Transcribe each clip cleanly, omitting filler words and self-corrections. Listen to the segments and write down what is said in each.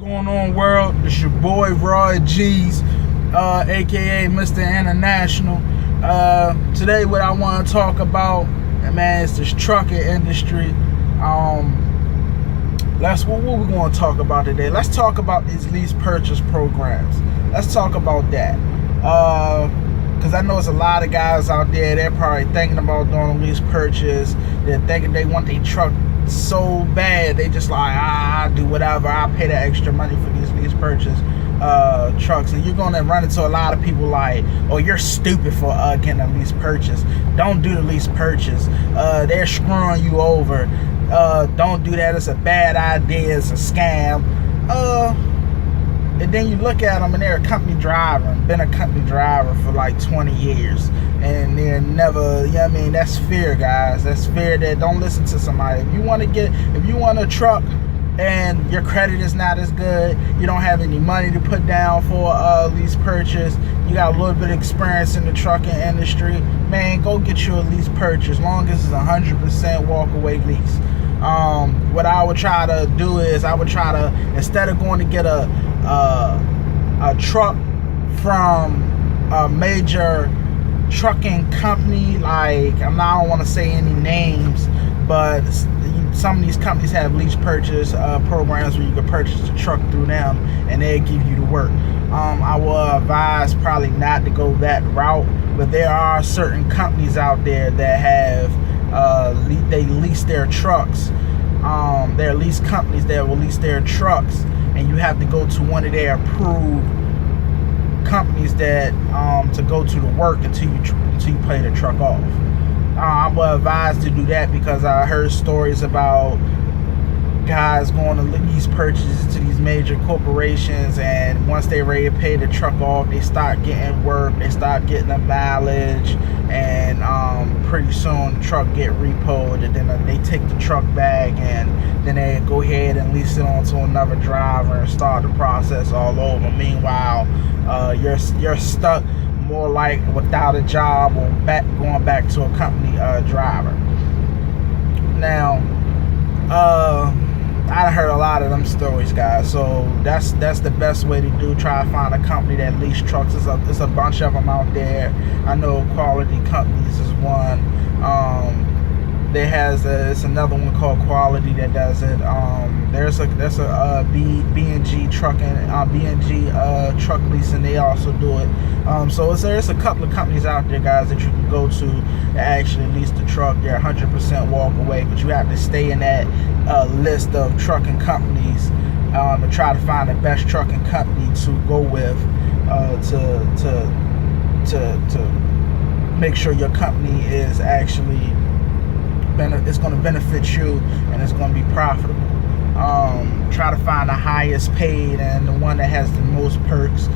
Going on, world? It's your boy Roy G's, aka Mr. International. Today, what I want to talk about, man, is this trucking industry. What we're going to talk about today. Let's talk about these lease purchase programs. Let's talk about that. Because I know it's a lot of guys out there. They're probably thinking about doing a lease purchase. They're thinking they want their truck so bad, they just like, I'll do whatever, I'll pay the extra money for these lease purchase trucks. And you're gonna run into a lot of people like, oh, you're stupid for getting a lease purchase. Don't do the lease purchase. They're screwing you over. Don't do that. It's a bad idea. It's a scam. And then you look at them and they're a company driver, been a company driver for like 20 years. And they're never, you know what I mean? That's fear, guys. That's fear. That don't listen to somebody. If you want a truck and your credit is not as good, you don't have any money to put down for a lease purchase, you got a little bit of experience in the trucking industry, man, go get you a lease purchase, as long as it's 100% walk away lease. What I would try to do is, instead of going to get a truck from a major trucking company, like I don't want to say any names, but some of these companies have lease purchase programs where you can purchase the truck through them and they'll give you the work. I will advise probably not to go that route, but there are certain companies out there that have they lease their trucks. There are lease companies that will lease their trucks, and you have to go to one of their approved companies that to go to the work until you pay the truck off. I would advise to do that, because I heard stories about guys going to lease purchases to these major corporations, and once they're ready to pay the truck off, they start getting work, they start getting the mileage, and pretty soon the truck get repoed, and then they take the truck back, and then they go ahead and lease it on to another driver and start the process all over. Meanwhile, you're stuck more like without a job, or going back to a company driver. Now, I heard a lot of them stories, guys. So that's the best way to do. Try to find a company that lease trucks. There's a bunch of them out there. I know Quality Companies is one. It's another one called Quality that does it. There's a B&G trucking, B&G truck leasing. They also do it. So there's a couple of companies out there, guys, that you can go to that actually lease the truck. They're 100% walk away, but you have to stay in that list of trucking companies to try to find the best trucking company to go with to make sure your company is actually it's going to benefit you and it's going to be profitable. Try to find the highest paid and the one that has the most perks.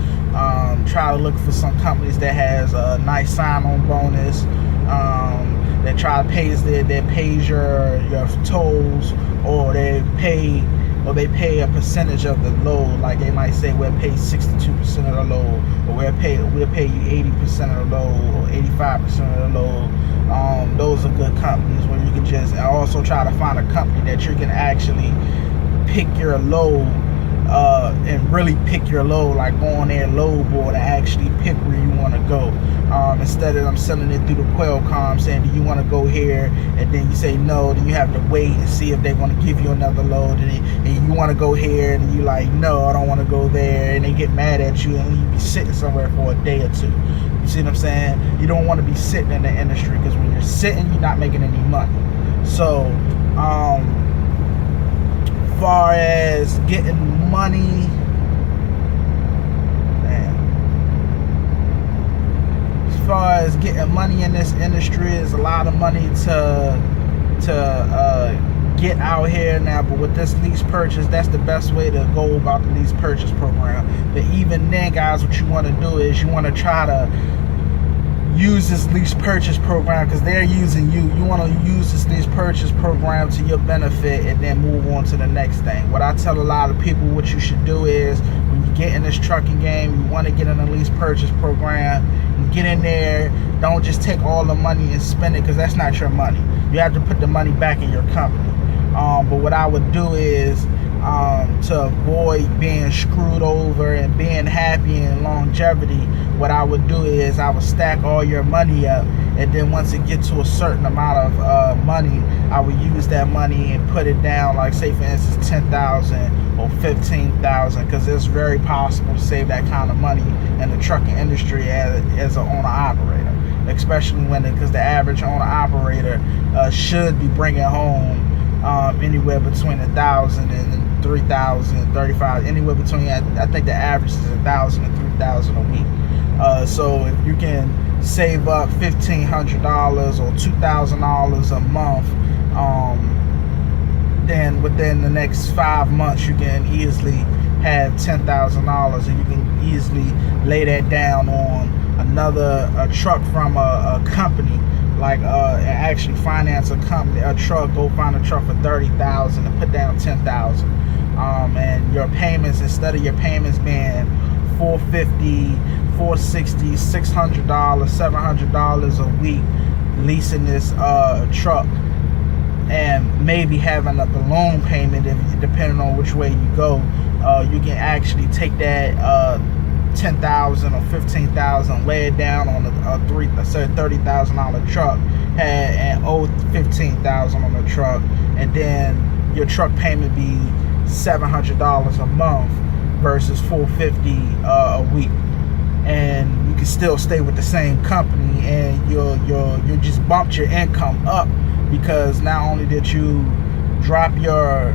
Try to look for some companies that has a nice sign-on bonus. That try to pays your tolls, or they pay a percentage of the load. Like they might say, we'll pay 62% of the load, or we'll pay you 80% of the load, or 85% of the load. Those are good companies where you can just also try to find a company that you can actually pick your load, and really pick your load, like go on their load board and actually pick where you want to go. Instead of them selling it through the Qualcomm saying, do you want to go here, and then you say no, then you have to wait and see if they want to give you another load, and you want to go here, and you like, no, I don't want to go there, and they get mad at you, and you be sitting somewhere for a day or two. You see what I'm saying? You don't want to be sitting in the industry, because when you're sitting, you're not making any money. So far as getting money, as far as getting money in this industry, is a lot of money to get out here now. But with this lease purchase, that's the best way to go about the lease purchase program. But even then, guys, what you want to do is you want to try to use this lease purchase program, because they're using you. You want to use this lease purchase program to your benefit, and then move on to the next thing. What I tell a lot of people, what you should do is, when you get in this trucking game, you want to get in a lease purchase program, you get in there. Don't just take all the money and spend it, because that's not your money. You have to put the money back in your company. But what I would do is, to avoid being screwed over and being happy and longevity, what I would do is I would stack all your money up, and then once it gets to a certain amount of money, I would use that money and put it down, like say for instance 10,000 or 15,000, because it's very possible to save that kind of money in the trucking industry as an owner operator, especially because the average owner operator should be bringing home anywhere between 1,000 and 3,000, 35, anywhere between, I think the average is 1,000 and 3,000 a week. So if you can save up $1,500 or $2,000 a month, then within the next 5 months you can easily have $10,000, and you can easily lay that down on a truck from a company, like actually finance a truck, go find a truck for $30,000 and put down $10,000, and your payments, instead of your payments being $450, $460, $600, $700 a week leasing this truck, and maybe having a balloon payment, depending on which way you go, you can actually take that $10,000 or $15,000, lay it down on a $30,000 truck, and owe $15,000 on the truck, and then your truck payment be $700 a month versus $450 a week, and you can still stay with the same company, and you just bumped your income up, because not only did you drop your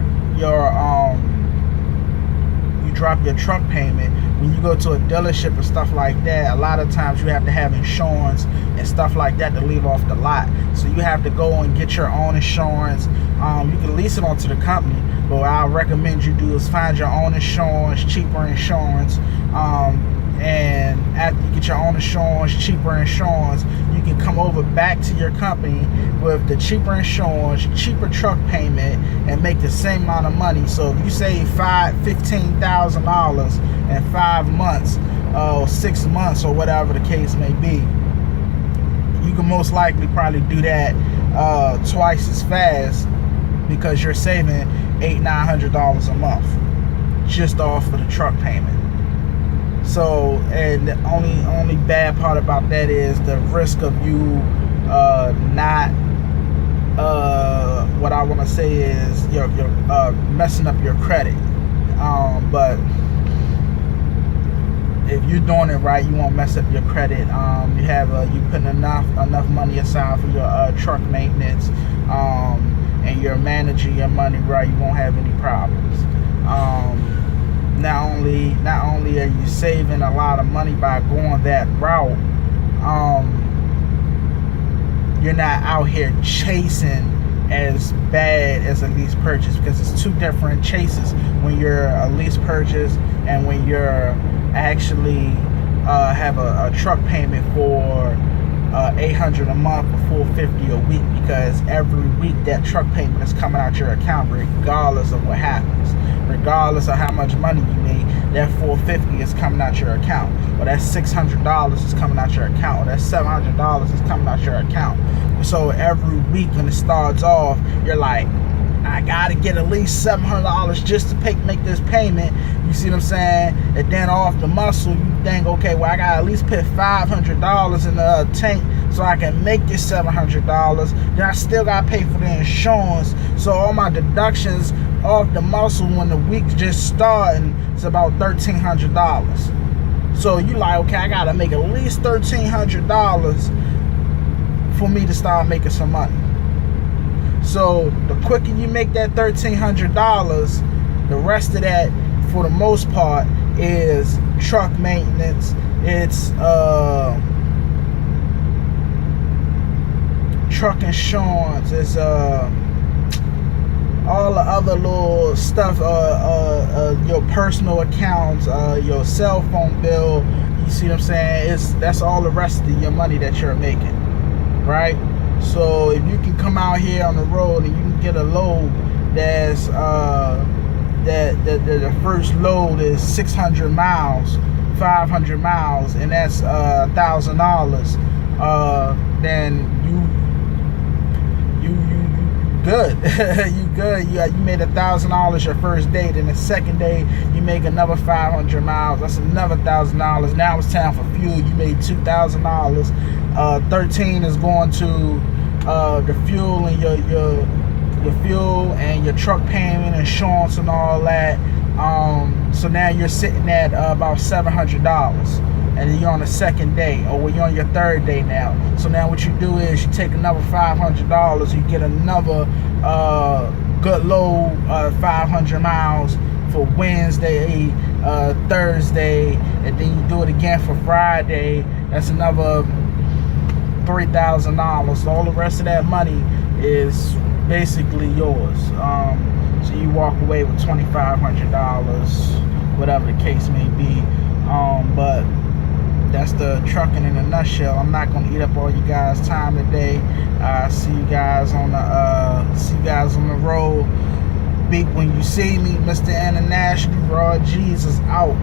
truck payment. When you go to a dealership and stuff like that, a lot of times you have to have insurance and stuff like that to leave off the lot. So you have to go and get your own insurance. You can lease it onto the company, but what I recommend you do is find your own insurance, cheaper insurance. And after you get your own insurance, cheaper insurance, you can come over back to your company with the cheaper insurance, cheaper truck payment, and make the same amount of money. So if you save $15,000 in 5 months, or 6 months, or whatever the case may be, you can most likely probably do that twice as fast, because you're saving $800-900 a month just off of the truck payment. So, and the only bad part about that is the risk of you not what I want to say is you're messing up your credit. But if you're doing it right, you won't mess up your credit. You putting enough money aside for your truck maintenance, and you're managing your money right, you won't have any problems. Not only are you saving a lot of money by going that route, you're not out here chasing as bad as a lease purchase, because it's two different chases when you're a lease purchase and when you're actually have a truck payment for $800 a month or $450 a week, because every week that truck payment is coming out your account regardless of what happens. Regardless of how much money you make, that $450 is coming out your account, or that $600 is coming out your account, or that $700 is coming out your account. So every week when it starts off, you're like, I gotta get at least $700 just to make this payment. You see what I'm saying? And then off the muscle, you think, okay, well, I gotta at least put $500 in the tank so I can make this $700. Then I still gotta pay for the insurance. So all my deductions off the muscle when the week's just starting is about $1,300. So you like, okay, I gotta make at least $1,300 for me to start making some money. So the quicker you make that $1,300, the rest of that, for the most part, is truck maintenance. It's truck insurance. It's all the other little stuff. Your personal accounts, your cell phone bill. You see what I'm saying? That's all the rest of your money that you're making, right? So if you can come out here on the road and you can get a load that's the first load is 600 miles, 500 miles, and that's $1,000, then good. You good. You made $1,000 your first day. Then the second day you make another 500 miles. That's another $1,000. Now it's time for fuel. You made $2,000. 13 is going to the fuel and your fuel and your truck payment, insurance, and all that. So now you're sitting at about $700. And you're on the second day, or you're on your third day now. So now what you do is you take another $500, you get another good load 500 miles for Wednesday, Thursday, and then you do it again for Friday. That's another $3,000. So all the rest of that money is basically yours. So you walk away with $2,500, whatever the case may be. But that's the trucking in a nutshell. I'm not gonna eat up all you guys' time today. See you guys on the road. Beep when you see me, Mr. International. Raw Jesus out.